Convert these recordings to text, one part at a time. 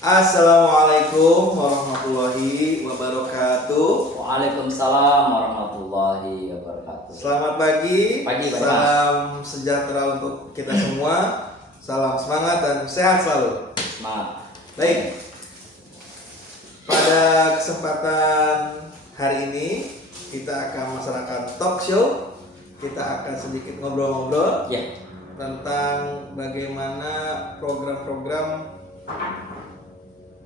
Assalamualaikum warahmatullahi wabarakatuh. Waalaikumsalam warahmatullahi wabarakatuh. Selamat pagi. Pagi, Pak. Salam sejahtera untuk kita semua. Salam semangat dan sehat selalu. Semangat. Baik. Pada kesempatan hari ini kita akan melaksanakan talk show. Kita akan sedikit ngobrol-ngobrol Ya. tentang bagaimana program-program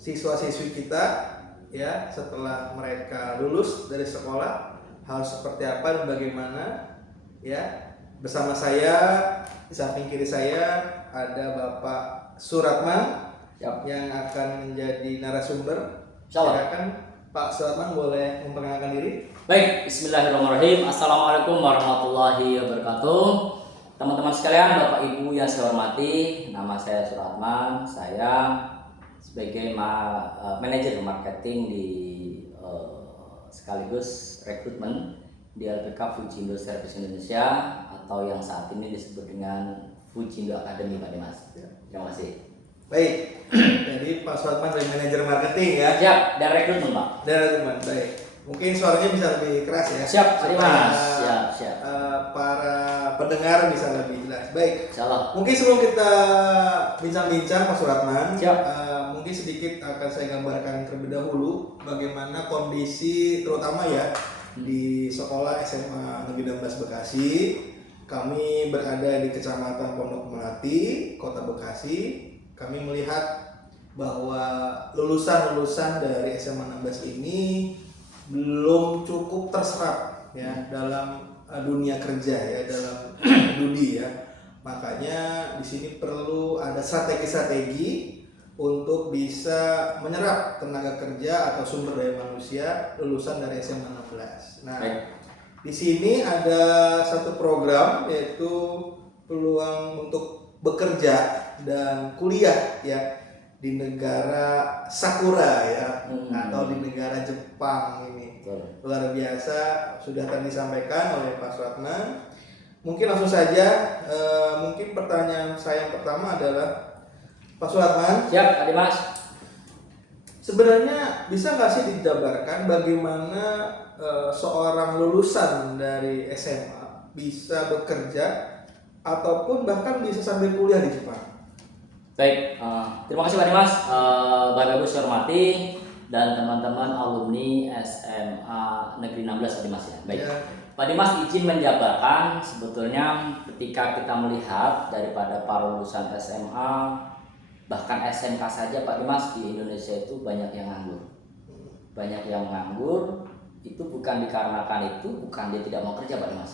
siswa-siswi kita ya setelah mereka lulus dari sekolah, hal seperti apa dan bagaimana ya. Bersama saya di samping kiri saya ada Bapak Suratman Siap. yang akan menjadi narasumber. Insyaallah. Silakan Pak Suratman boleh memperkenalkan diri. Baik, bismillahirrahmanirrahim. Assalamualaikum warahmatullahi wabarakatuh. Teman-teman sekalian, Bapak Ibu yang saya hormati, nama saya Suratman. Saya sebagai manajer marketing di sekaligus rekrutmen di LPK Fujindo Service Indonesia atau yang saat ini disebut dengan Fujindo Academy, Pak Dimas. Terima kasih. Baik. Jadi Pak Suratman dari manajer marketing ya. Siap, dan rekrutmen, Pak. Dan teman baik. Mungkin suaranya bisa lebih keras ya. Siap, Pak Dimas. Supaya, Siap. Para pendengar bisa lebih jelas. Baik. Insyaallah. Mungkin sebelum kita bincang-bincang Pak Suratman, Siap. Mungkin sedikit akan saya gambarkan terlebih dahulu bagaimana kondisi terutama ya di sekolah SMA Negeri 16 Bekasi. Kami berada di Kecamatan Pondok Melati, Kota Bekasi. Kami melihat bahwa lulusan-lulusan dari SMA 16 ini belum cukup terserap ya dalam dunia kerja ya, dalam studi ya. Makanya di sini perlu ada strategi-strategi untuk bisa menyerap tenaga kerja atau sumber daya manusia lulusan dari SMA 16. Nah, di sini ada satu program yaitu peluang untuk bekerja dan kuliah ya di negara Sakura ya atau di negara Jepang ini. Luar biasa, sudah tadi disampaikan oleh Pak Suratman. Mungkin langsung saja, mungkin pertanyaan saya yang pertama adalah Pak Suratman. Siap, Pak Dimas. Sebenarnya bisa nggak sih dijabarkan bagaimana seorang lulusan dari SMA bisa bekerja ataupun bahkan bisa sambil kuliah di Jepang? Baik, terima kasih Pak Dimas. Bapak Ibu saya hormati dan teman-teman alumni SMA Negeri 16 Pak Dimas ya. Baik. Ya. Pak Dimas izin menjabarkan sebetulnya ketika kita melihat daripada para lulusan SMA bahkan SMK saja Pak Dimas di Indonesia itu banyak yang nganggur. Banyak yang nganggur itu bukan dikarenakan itu bukan dia tidak mau kerja Pak Dimas.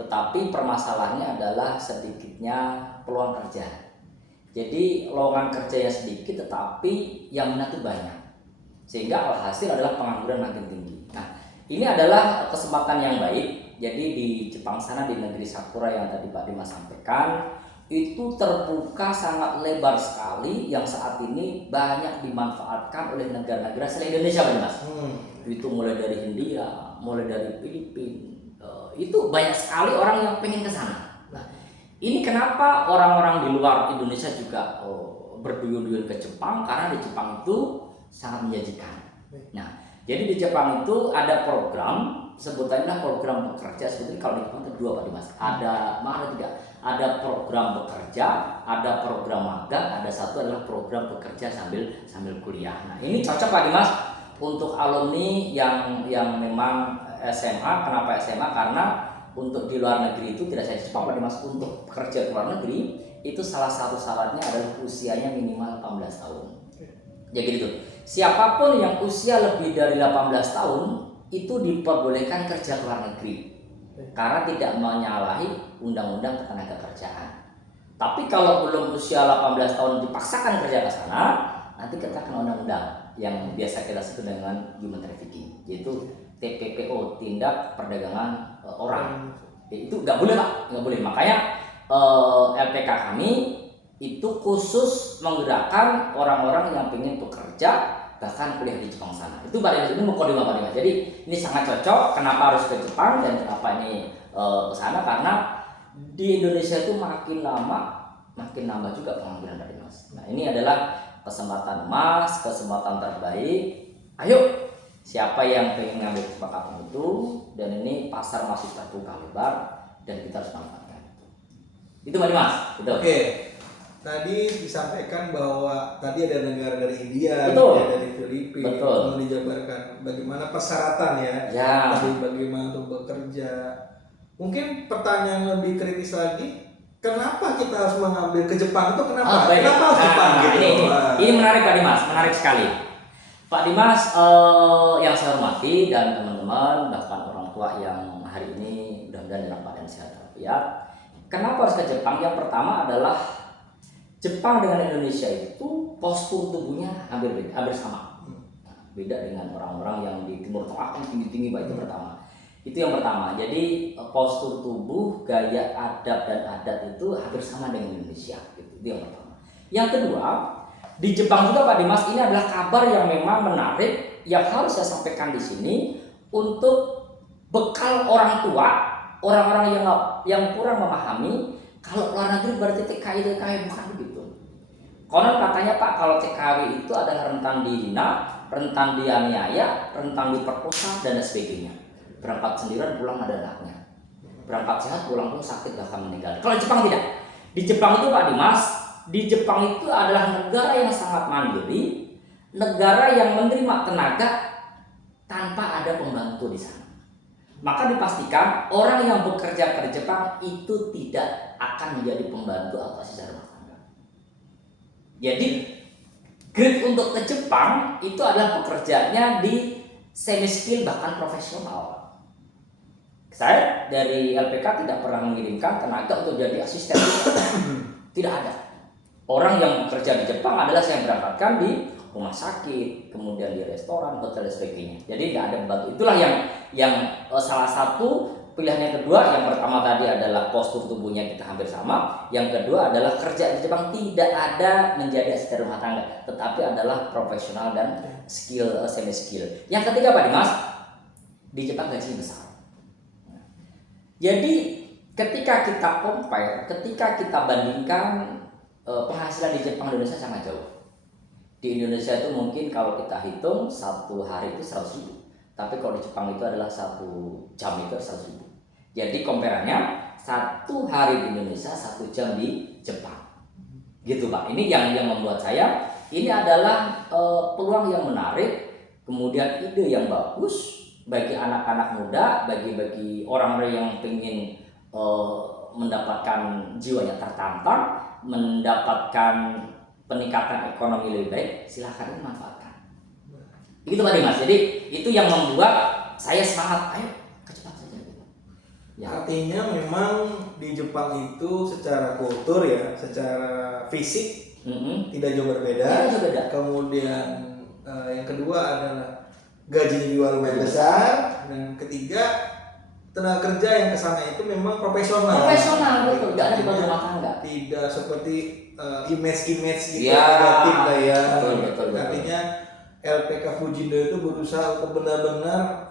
Tetapi permasalahannya adalah sedikitnya peluang kerja. Jadi lowongan kerjanya sedikit tetapi yang minat itu banyak. Sehingga alhasil adalah pengangguran makin tinggi. Nah, ini adalah kesempatan yang baik. Jadi di Jepang sana di negeri Sakura yang tadi Pak Dimas sampaikan itu terbuka sangat lebar sekali yang saat ini banyak dimanfaatkan oleh negara-negara selain Indonesia Pak Dimas. Itu mulai dari India, mulai dari Filipina. Itu banyak sekali orang yang pengen ke sana. Nah, ini kenapa orang-orang di luar Indonesia juga berduyun-duyun ke Jepang karena di Jepang itu sangat menjanjikan. Nah, jadi di Jepang itu ada program sebutannya program bekerja. Sebetulnya kalau di Jepang itu dua Pak Dimas. Ada tiga. Ada program bekerja, ada program magang, ada satu adalah program bekerja sambil kuliah. Nah, ini cocok Pak Dimas untuk alumni yang memang SMA. Kenapa SMA? Karena untuk di luar negeri itu tidak saya Jepang Pak Dimas, untuk bekerja di luar negeri itu salah satu syaratnya adalah usianya minimal 18 tahun. Jadi gitu. Siapapun yang usia lebih dari 18 tahun itu diperbolehkan kerja ke luar negeri karena tidak menyalahi undang-undang ketenagakerjaan. Tapi kalau belum usia 18 tahun dipaksakan kerja ke sana, nanti kita kena undang-undang yang biasa kita sebut dengan human trafficking, yaitu TPPO, tindak perdagangan orang. Itu nggak boleh Pak, nggak boleh. Makanya LPK kami itu khusus menggerakkan orang-orang yang ingin bekerja bahkan kuliah di Jepang sana. Itu Pak Dimas, ini mukadimah Pak Dimas. Jadi ini sangat cocok. Kenapa harus ke Jepang dan kenapa ini ke sana? Karena di Indonesia itu makin lama makin nambah juga pengangguran Pak Dimas. Nah, ini adalah kesempatan emas, kesempatan terbaik. Ayo, siapa yang pengen ngambil kesempatan itu, dan ini pasar masih terbuka lebar dan kita harus manfaatkan. Itu Pak Dimas. Betul. Oke. Tadi disampaikan bahwa tadi ada negara dari India, Betul. ada dari Filipina, Betul. mau dijabarkan bagaimana persyaratan ya, Ya. tadi bagaimana untuk bekerja. Mungkin pertanyaan lebih kritis lagi, kenapa kita harus mengambil ke Jepang itu kenapa? Baik. Kenapa harus Jepang gitu? Ini menarik Pak Dimas, menarik sekali. Pak Dimas, yang saya hormati dan teman-teman, bahkan orang tua yang hari ini mudah-mudahan dalam keadaan sehat walafiat. Kenapa harus ke Jepang? Yang pertama adalah Jepang dengan Indonesia itu postur tubuhnya hampir sama. Beda dengan orang-orang yang di Timur Tengah tinggi-tinggi, Pak, itu pertama. Itu yang pertama. Jadi postur tubuh, gaya adab dan adat itu hampir sama dengan Indonesia. Gitu. Itu yang pertama. Yang kedua, di Jepang juga Pak Dimas, ini adalah kabar yang memang menarik yang harus saya sampaikan di sini untuk bekal orang tua, orang-orang yang kurang memahami kalau luar negeri berarti TKI bukan begitu. Konon katanya Pak, kalau TKW itu adalah rentan dihina, rentan dianiaya, rentan diperkosa dan sebagainya. Berangkat sendirian pulang ada anaknya, berangkat sehat pulang pun sakit bahkan meninggal. Kalau Jepang tidak. Di Jepang itu Pak Dimas, di Jepang itu adalah negara yang sangat mandiri, negara yang menerima tenaga tanpa ada pembantu di sana. Maka dipastikan orang yang bekerja di Jepang itu tidak akan menjadi pembantu atau asisten rumah tangga. Jadi grade untuk ke Jepang itu adalah pekerjaannya di semi skill bahkan profesional. Saya dari LPK tidak pernah mengirimkan tenaga untuk jadi asisten. Tidak ada. Orang yang bekerja di Jepang adalah saya berangkatkan di rumah sakit, kemudian di restoran, hotel dan sebagainya. Jadi tidak ada pembantu. Itulah yang salah satu pilihan yang kedua. Yang pertama tadi adalah postur tubuhnya kita hampir sama. Yang kedua adalah kerja di Jepang tidak ada menjadi asisten rumah tangga, tetapi adalah profesional dan skill semi skill. Yang ketiga Pak Dimas, di Jepang gaji besar. Jadi ketika kita compare, ketika kita bandingkan penghasilan di Jepang dan Indonesia sangat jauh. Di Indonesia itu mungkin kalau kita hitung satu hari itu 100.000, tapi kalau di Jepang itu adalah 1 jam itu 100.000. Jadi comparannya 1 hari di Indonesia, 1 jam di Jepang. Gitu Pak. Ini yang membuat saya ini adalah peluang yang menarik, kemudian ide yang bagus bagi anak-anak muda, bagi orang-orang yang ingin mendapatkan jiwanya tertantang, mendapatkan peningkatan ekonomi lebih baik, silahkan manfaatkan. Begitu Pak Dimas. Jadi itu yang membuat saya semangat, ayo ke Jepang saja. Ya. Artinya memang di Jepang itu secara kultur ya, secara fisik tidak jauh berbeda. Kemudian yang kedua adalah gajinya juga lumayan besar, dan ketiga tenaga kerja yang kesana itu memang profesional. Betul. Tidak ada di rumah tangga. Tidak seperti image gitu ya, negatif lah ya. Betul. Artinya LPK Fujindo itu berusaha untuk benar-benar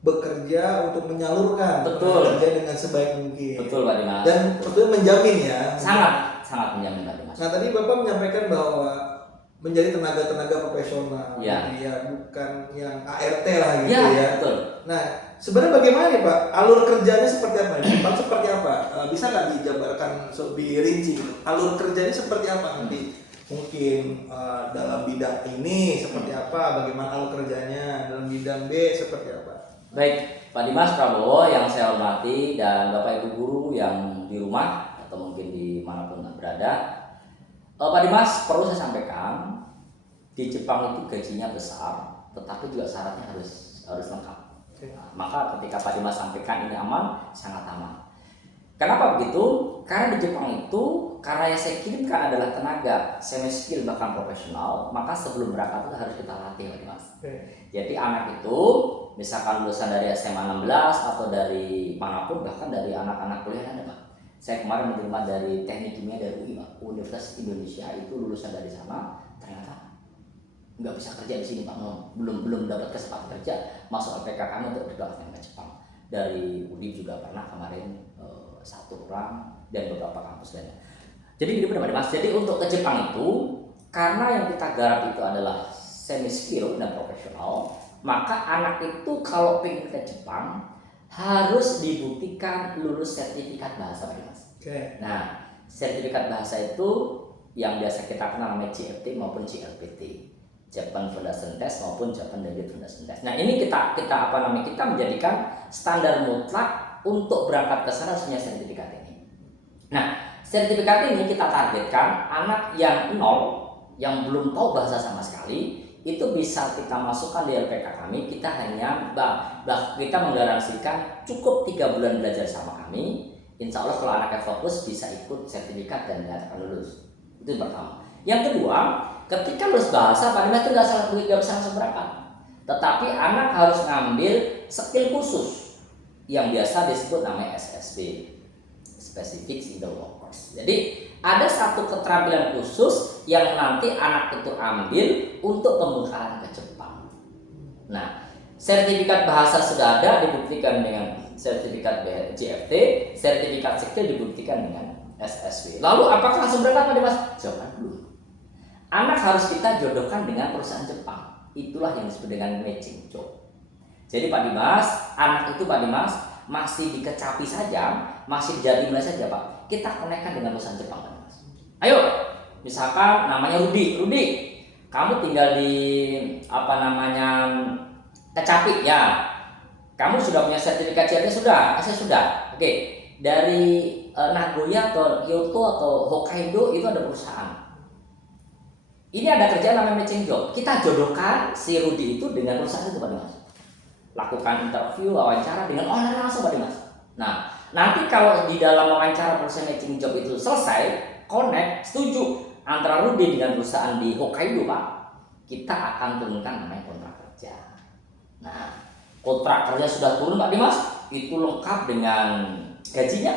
bekerja untuk menyalurkan kerja dengan sebaik mungkin. Betul Pak Dimas. Dan tentunya menjamin ya. Sangat menjamin Pak Dimas. Nah tadi Bapak menyampaikan bahwa menjadi tenaga tenaga profesional, ya. Gitu ya, bukan yang ART lah gitu ya. ya. Betul. Nah sebenarnya bagaimana nih Pak? Alur kerjanya seperti apa? Jepang seperti apa? Bisa nggak dijabarkan lebih rinci? Gitu? Alur kerjanya seperti apa nanti? Mungkin dalam bidang ini seperti apa? Bagaimana alur kerjanya? Dalam bidang B seperti apa? Baik, Pak Dimas Prabowo yang saya hormati dan Bapak Ibu guru yang di rumah atau mungkin di manapun berada. Pak Dimas, perlu saya sampaikan, di Jepang itu gajinya besar, tetapi juga syaratnya harus lengkap. Nah, maka ketika Pak Dimas sampaikan ini aman, sangat aman. Kenapa begitu? Karena di Jepang itu, karena yang saya kirimkan adalah tenaga semi skill bahkan profesional, maka sebelum berangkat itu harus kita latih Pak Dimas. Jadi anak itu, misalkan lulusan dari SMA 16 atau dari manapun, bahkan dari anak-anak kuliah ada Pak. Saya kemarin menerima dari teknik kimia dari UI Pak, Universitas Indonesia itu lulusan dari sana, ternyata nggak bisa kerja di sini Pak, belum dapat kesempatan kerja, masuk LPK kami untuk berangkat ke Jepang. Dari UDI juga pernah kemarin 1 orang dan beberapa kampus lainnya. Jadi gini Pak Dimas, jadi untuk ke Jepang itu karena yang kita garap itu adalah semi skill dan profesional, maka anak itu kalau pengen ke Jepang harus dibuktikan lulus sertifikat bahasa, Pak Dimas. Oke. Nah, sertifikat bahasa itu yang biasa kita kenal namanya JFT maupun JLPT, Japan Foundation Test maupun Japan Language Foundation Test. Nah, ini kita menjadikan standar mutlak untuk berangkat ke sana harus punya sertifikat ini. Nah, sertifikat ini kita targetkan anak yang nol, yang belum tahu bahasa sama sekali, itu bisa kita masukkan di LPK kami. Kita hanya kita menggaransikan cukup 3 bulan belajar sama kami. Insya Allah kalau anaknya fokus bisa ikut sertifikat dan dinyatakan lulus. Itu yang pertama. Yang kedua, ketika lulus bahasa, Pak Dimas itu nggak bisa langsung berangkat. Tetapi anak harus ngambil skill khusus yang biasa disebut namanya SSB, Specific Skill Workers. Jadi ada satu keterampilan khusus yang nanti anak itu ambil untuk pembekalan ke Jepang. Nah, sertifikat bahasa sudah ada, dibuktikan dengan sertifikat JFT, sertifikat skill dibuktikan dengan SSB. Lalu apakah langsung berangkat, Pak Dimas? Jawaban belum. Anak harus kita jodohkan dengan perusahaan Jepang. Itulah yang disebut dengan matching job. Jadi Pak Dimas, anak itu Pak Dimas masih dikecapi saja, masih jadi mulai saja Pak. Kita konekkan dengan perusahaan Jepang, Pak Dimas. Ayo, misalkan namanya Rudi, kamu tinggal di Kecapi ya. Kamu sudah punya sertifikat JLPT sudah? Saya sudah. Oke, dari Nagoya atau Kyoto atau Hokkaido itu ada perusahaan. Ini ada kerjaan namanya matching job. Kita jodohkan si Rudi itu dengan perusahaan itu, Pak Dimas. Lakukan interview, wawancara dengan owner langsung, Pak Dimas. Nah, nanti kalau di dalam wawancara perusahaan matching job itu selesai, connect, setuju antara Rudi dengan perusahaan di Hokkaido, Pak, kita akan turunkan namanya kontrak kerja. Nah, kontrak kerja sudah turun, Pak Dimas, itu lengkap dengan gajinya,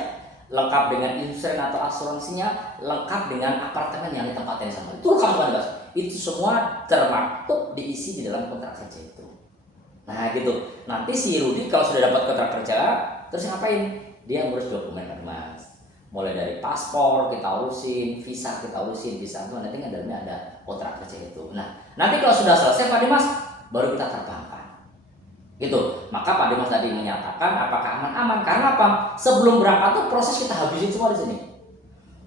lengkap dengan insurans atau asuransinya, lengkap dengan apartemen yang ditempatin sama. Itu lengkap, Pak Dimas. Itu semua termaktub diisi di dalam kontrak kerja itu. Nah, gitu. Nanti si Rudi kalau sudah dapat kontrak kerja, terus ngapain? Dia ngurus dokumen, Pak Dimas. Mulai dari paspor kita urusin, visa kita urusin, visa itu nanti kan dalamnya ada kontrak kerja itu. Nah, nanti kalau sudah selesai, Pak Dimas, baru kita terbangkan. Gitu. Maka Pak Dimas tadi menyatakan apakah aman-aman, karena apa? Sebelum berangkat tuh proses kita habisin semua di sini.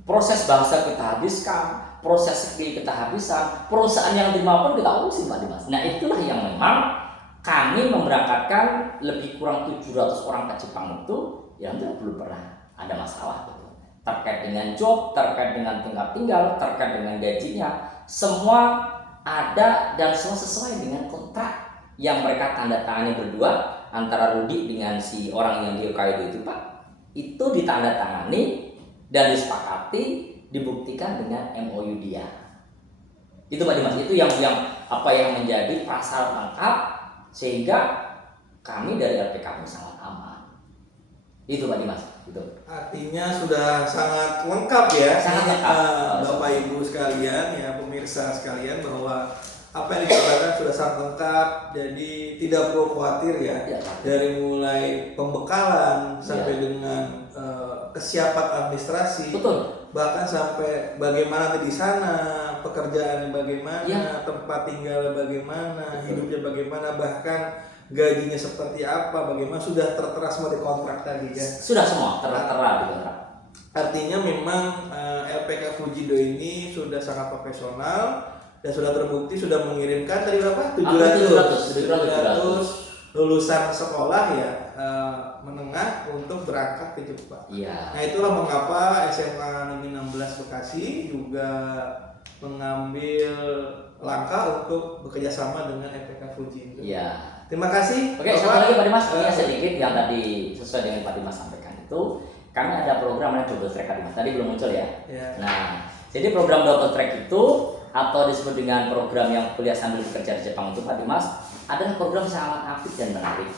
Proses bahasa kita habiskan, proses skill kita habiskan, perusahaan yang terima pun kita urusin, Pak Dimas. Nah, itulah yang memang kami memberangkatkan lebih kurang 700 orang ke Jepang itu yang belum pernah ada masalah gitu. Terkait dengan job, terkait dengan tempat tinggal, terkait dengan gajinya, semua ada dan semua sesuai dengan kontrak yang mereka tanda tangani berdua antara Rudi dengan si orang yang di Hokkaido itu, Pak. Itu ditandatangani dan disepakati, dibuktikan dengan MOU dia. Itu Pak Dimas, itu yang menjadi pasal lengkap sehingga kami dari LPK pun sangat aman. Itu Pak Dimas, itu. Artinya sudah sangat lengkap ya. Sangat lengkap. Bapak Ibu sekalian ya, pemirsa sekalian, bahwa apa yang dikatakan sudah sangat lengkap, jadi tidak perlu khawatir ya. Dari mulai pembekalan sampai dengan kesiapan administrasi, betul. Bahkan sampai bagaimana di sana, pekerjaan bagaimana, tempat tinggal bagaimana, hidupnya bagaimana, bahkan gajinya seperti apa, bagaimana, sudah tertera semua di kontrak tadi ya. Sudah semua tertera di kontrak. Artinya memang LPK Fujido ini sudah sangat profesional dan sudah terbukti sudah mengirimkan tadi berapa? 700 lulusan sekolah ya menengah untuk berangkat ke Jepang. Iya. Nah, itulah mengapa SMA Negeri 16 Bekasi juga mengambil langkah untuk bekerja sama dengan LPK Fujido. Iya. Terima kasih. Oke, satu lagi Pak Dimas, sedikit yang tadi sesuai dengan Pak Dimas sampaikan itu, kami ada program yang double track Pak Dimas. Tadi belum muncul ya. Nah, jadi program double track itu atau disebut dengan program yang kuliah sambil bekerja di Jepang itu, Pak Dimas, adalah program sangat apik dan menarik.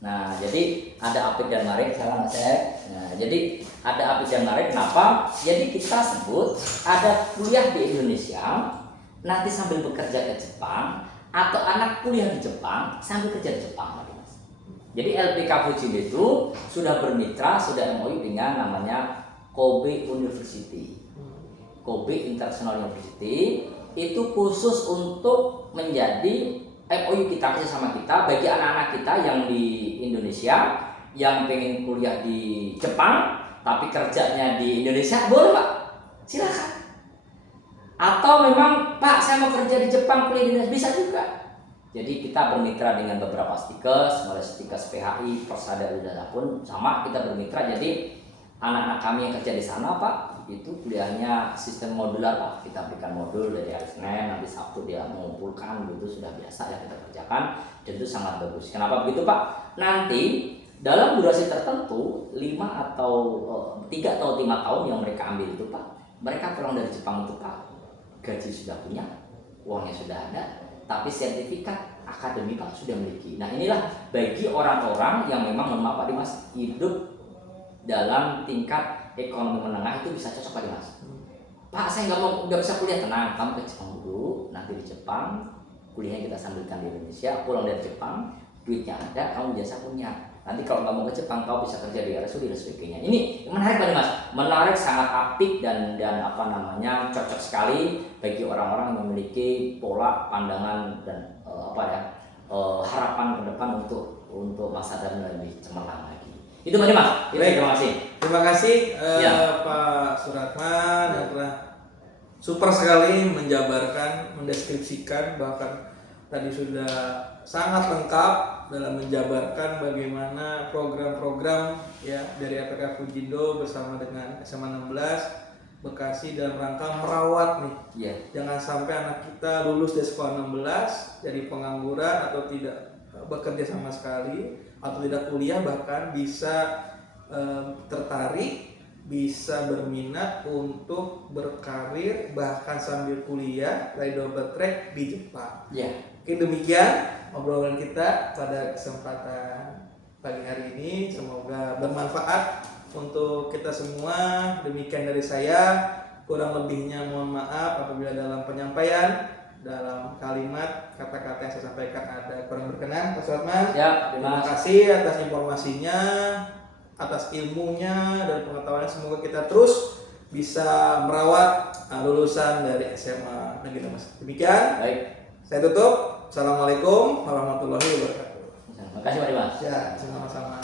Nah, jadi ada apik dan menarik, salah nggak saya? Nah, jadi ada apik dan menarik. Kenapa? Jadi kita sebut ada kuliah di Indonesia, nanti sambil bekerja ke Jepang, atau anak kuliah di Jepang sambil kerja di Jepang, Pak Dimas. Jadi LPK Fujido itu sudah bermitra, sudah MOU dengan namanya Kobe University. Kobe International University itu khusus untuk menjadi MOU kita kerjasama kita bagi anak-anak kita yang di Indonesia yang pengen kuliah di Jepang tapi kerjanya di Indonesia, boleh Pak, silakan. Atau memang Pak saya mau kerja di Jepang kuliah di Indonesia, bisa juga. Jadi kita bermitra dengan beberapa stikers, mulai stikers PHI, Persada Udara pun sama kita bermitra. Jadi anak-anak kami yang kerja di sana Pak, itu kuliahnya sistem modular Pak. Kita berikan modul dari hari Senin, nanti Sabtu dia mengumpulkan, itu sudah biasa yang kita kerjakan dan itu sangat bagus. Kenapa begitu Pak? Nanti dalam durasi tertentu 5 atau 3 atau 5 tahun yang mereka ambil itu Pak, mereka pulang dari Jepang itu Pak, gaji sudah punya, uangnya sudah ada, tapi sertifikat akademik Pak sudah miliki. Nah inilah bagi orang-orang yang memang mohon maaf Pak Dimas, hidup dalam tingkat ekonomi menengah itu bisa cocok Pak Dimas. Pak saya nggak bisa kuliah, tenang, kamu ke Jepang dulu, nanti di Jepang kuliahnya kita sambilkan di Indonesia, pulang dari Jepang duitnya ada, kamu jasa punya. Nanti kalau kamu ke Jepang kau bisa kerja di RSUD dan sebagainya. Ini menarik Pak Dimas, menarik, sangat apik dan apa namanya cocok sekali bagi orang-orang yang memiliki pola pandangan dan harapan ke depan untuk masa depan lebih cemerlang lagi. Itu Pak Dimas. Terima kasih. Terima kasih Ya. Pak Suratman yang telah super sekali menjabarkan, mendeskripsikan, bahkan tadi sudah sangat lengkap dalam menjabarkan bagaimana program-program ya dari APK Fujindo bersama dengan SMA 16 Bekasi dalam rangka merawat nih. Iya. Jangan sampai anak kita lulus dari sekolah 16 jadi pengangguran atau tidak bekerja sama sekali atau tidak kuliah, bahkan bisa tertarik, bisa berminat untuk berkarir bahkan sambil kuliah dari double track di Jepang. Iya. Oke, demikian obrolan kita pada kesempatan pagi hari ini. Semoga bermanfaat untuk kita semua. Demikian dari saya. Kurang lebihnya mohon maaf apabila dalam penyampaian, dalam kalimat, kata-kata yang saya sampaikan ada kurang berkenan. Pak Suratman, Ya, terima kasih atas informasinya, atas ilmunya dan pengetahuannya. Semoga kita terus bisa merawat lulusan dari SMA Negeri 16. Demikian. Baik. Saya tutup. Assalamualaikum warahmatullahi wabarakatuh. Terima kasih Pak Dimas. Ya, sama-sama.